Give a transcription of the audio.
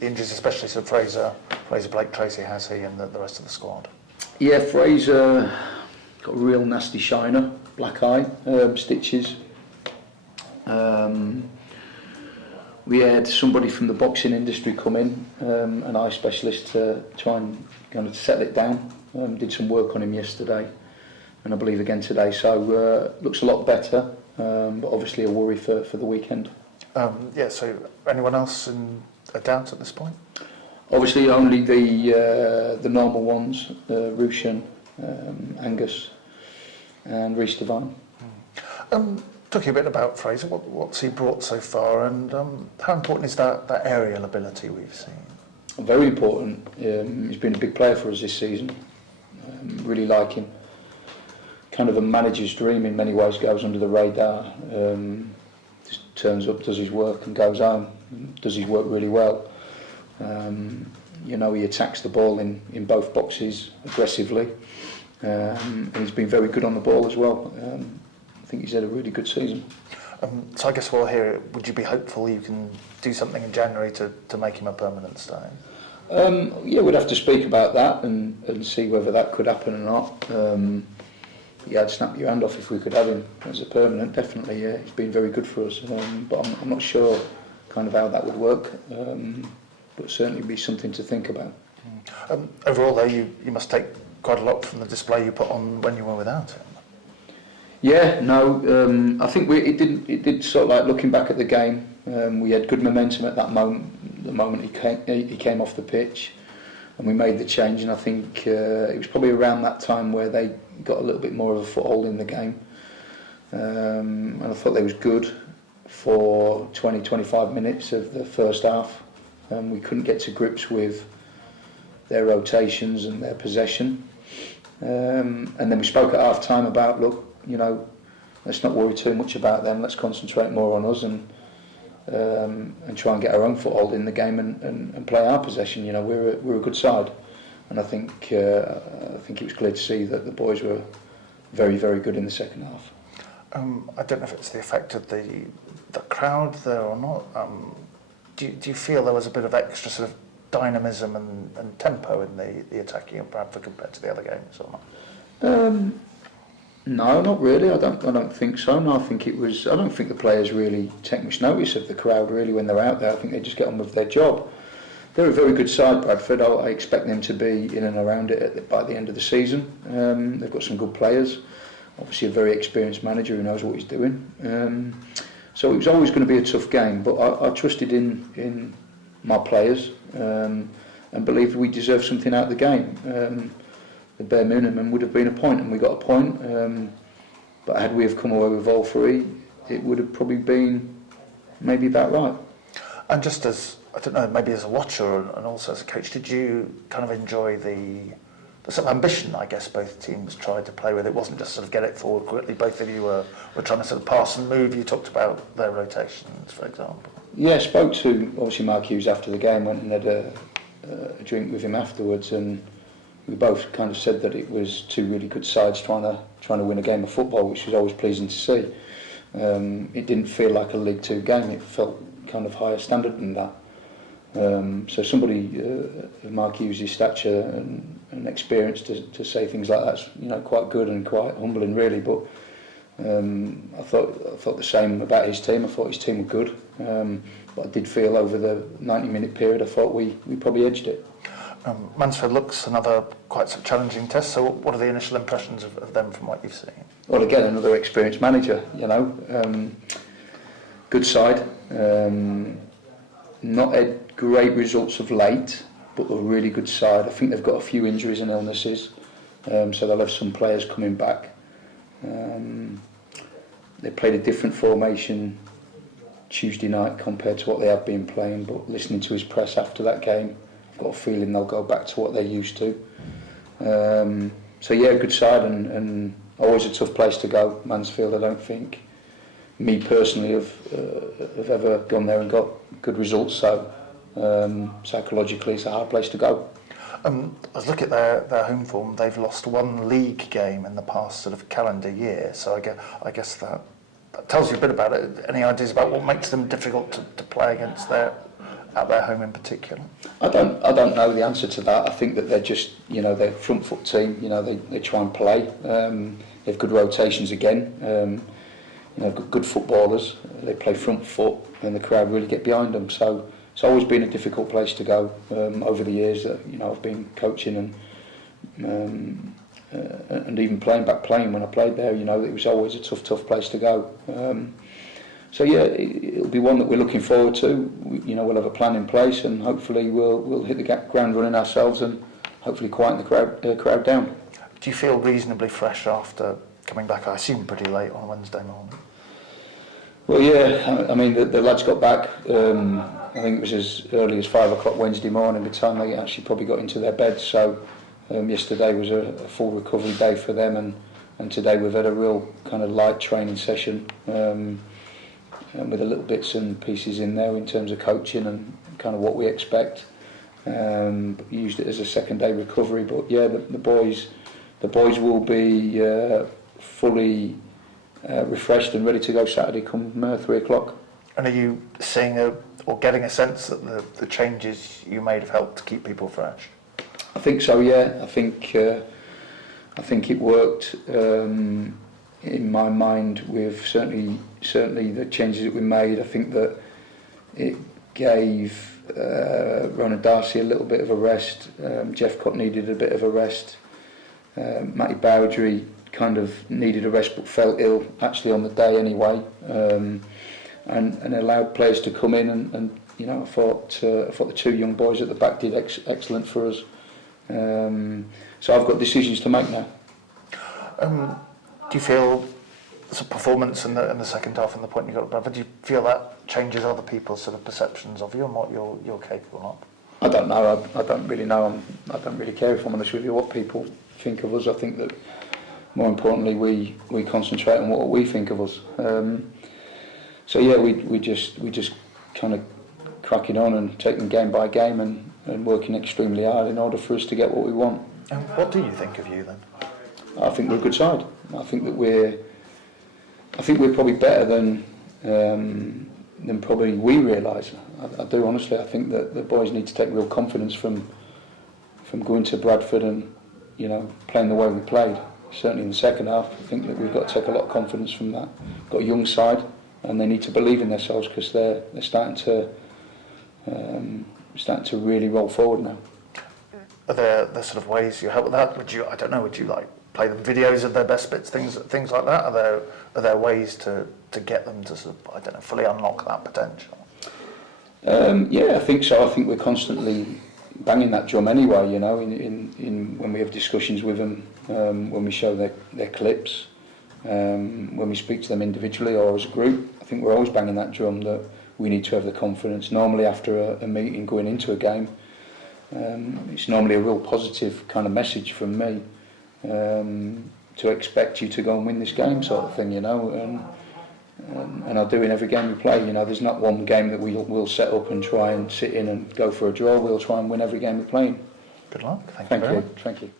the injuries, especially to Fraser, Blake, Tracy, Hassie and the rest of the squad? Yeah, Fraser got a real nasty shiner, black eye, stitches. We had somebody from the boxing industry come in, an eye specialist, to try and kind of settle it down. Did some work on him yesterday, and I believe again today. So looks a lot better, but obviously a worry for the weekend. So anyone else in a doubt at this point? Obviously only the normal ones, Rushan, Angus and Rhys Devine. Talking a bit about Fraser, what's he brought so far, and how important is that aerial ability we've seen? Very important. He's been a big player for us this season. Really like him. Kind of a manager's dream in many ways, goes under the radar. Just turns up, does his work and goes home. Does his work really well. He attacks the ball in both boxes aggressively. And he's been very good on the ball as well. I think he's had a really good season. So I guess we'll hear it. Would you be hopeful you can do something in January to make him a permanent stay? We'd have to speak about that and see whether that could happen or not. I'd snap your hand off if we could have him as a permanent, definitely. Yeah, he's been very good for us, but I'm not sure kind of how that would work. But certainly be something to think about. Overall, though, you must take quite a lot from the display you put on when you were without him. Yeah, no, I think it did sort of like looking back at the game. We had good momentum at that moment. The moment he came off the pitch, and we made the change. And I think it was probably around that time where they got a little bit more of a foothold in the game. And I thought they was good for 20-25 minutes of the first half. We couldn't get to grips with their rotations and their possession. And then we spoke at half time about, look, let's not worry too much about them. Let's concentrate more on us and try and get our own foothold in the game and play our possession. We're a good side, and I think it was clear to see that the boys were very, very good in the second half. I don't know if it's the effect of the crowd there or not. Do you feel there was a bit of extra sort of dynamism and tempo in the attacking of Bradford compared to the other games or not? No, not really. I don't think so. No, I don't think the players really take much notice of the crowd really when they're out there. I think they just get on with their job. They're a very good side, Bradford. I expect them to be in and around it by the end of the season. They've got some good players. Obviously a very experienced manager who knows what he's doing. So it was always going to be a tough game, but I trusted in my players and believed we deserved something out of the game. The bare minimum would have been a point, and we got a point. But had we have come away with all three, it would have probably been maybe about right. And just as, I don't know, maybe as a watcher and also as a coach, did you kind of enjoy the sort of ambition, I guess, both teams tried to play with? It wasn't just sort of get it forward quickly. Both of you were trying to sort of pass and move. You talked about their rotations, for example. Yeah, I spoke to, obviously, Mark Hughes after the game, went and had a drink with him afterwards, and we both kind of said that it was two really good sides trying to win a game of football, which was always pleasing to see. It didn't feel like a League Two game. It felt kind of higher standard than that. So somebody of Mark Hughes' stature and experience to say things like that's quite good and quite humbling really. But I thought the same about his team. I thought his team were good, but I did feel over the 90-minute period I thought we probably edged it. Mansfield looks another quite sort of challenging test. So what are the initial impressions of them from what you've seen? Well, again, another experienced manager. Good side. Not had great results of late, but a really good side. I think they've got a few injuries and illnesses, so they'll have some players coming back. They played a different formation Tuesday night compared to what they have been playing, but listening to his press after that game, I've got a feeling they'll go back to what they're used to. So yeah, good side and always a tough place to go, Mansfield. I don't think me personally have ever gone there and got good results, so psychologically it's a hard place to go. I was looking at their home form. They've lost one league game in the past sort of calendar year, so I guess that tells you a bit about it. Any ideas about what makes them difficult to play against their at their home in particular? I don't know the answer to that. I think that they're just, they're a front foot team. They try and play. They have good rotations again. Good footballers. They play front foot, and the crowd really get behind them. So it's always been a difficult place to go over the years that I've been coaching and even playing when I played there. It was always a tough place to go. So yeah, it'll be one that we're looking forward to. We'll have a plan in place, and hopefully we'll hit the ground running ourselves, and hopefully quieten the crowd down. Do you feel reasonably fresh after coming back? I assume pretty late on Wednesday morning. Well, yeah. I mean, the lads got back. I think it was as early as 5 o'clock Wednesday morning. By the time they actually probably got into their beds. So yesterday was a full recovery day for them, and today we've had a real kind of light training session. With a little bits and pieces in there in terms of coaching and kind of what we expect. Used it as a second day recovery, but yeah, the boys will be fully refreshed and ready to go Saturday come 3 o'clock. And are you seeing or getting a sense that the changes you made have helped to keep people fresh? I think so. Yeah, I think it worked. In my mind, with certainly the changes that we made, I think that it gave Ronan Darcy a little bit of a rest. Jeff Cott needed a bit of a rest. Matty Bowdry kind of needed a rest but felt ill actually on the day anyway, and allowed players to come in and I thought the two young boys at the back did excellent for us. So I've got decisions to make now. Do you feel the performance in the second half and the point you got at Bradford, do you feel that changes other people's sort of perceptions of you and what you're capable of? I don't know. I don't really know. I don't really care, if I'm honest with you, what people think of us. I think that more importantly we concentrate on what we think of us. So yeah, we just kind of cracking on and taking game by game and working extremely hard in order for us to get what we want. And what do you think of you then? I think we're a good side. I think we're probably better than probably we realise. I do honestly. I think that the boys need to take real confidence from going to Bradford and playing the way we played. Certainly in the second half, I think that we've got to take a lot of confidence from that. We've got a young side, and they need to believe in themselves because they're starting to really roll forward now. Are there sort of ways you help with that? Would you like play them videos of their best bits, things like that? Are there ways to get them to sort of, fully unlock that potential? Yeah, I think so. I think we're constantly banging that drum anyway. In when we have discussions with them, when we show their clips, when we speak to them individually or as a group. I think we're always banging that drum that we need to have the confidence. Normally after a meeting going into a game, it's normally a real positive kind of message from me. To expect you to go and win this game, sort of thing, and I'll do in every game we play. There's not one game that we'll set up and try and sit in and go for a draw. We'll try and win every game we play. Good luck. Thank you very much. Thank you.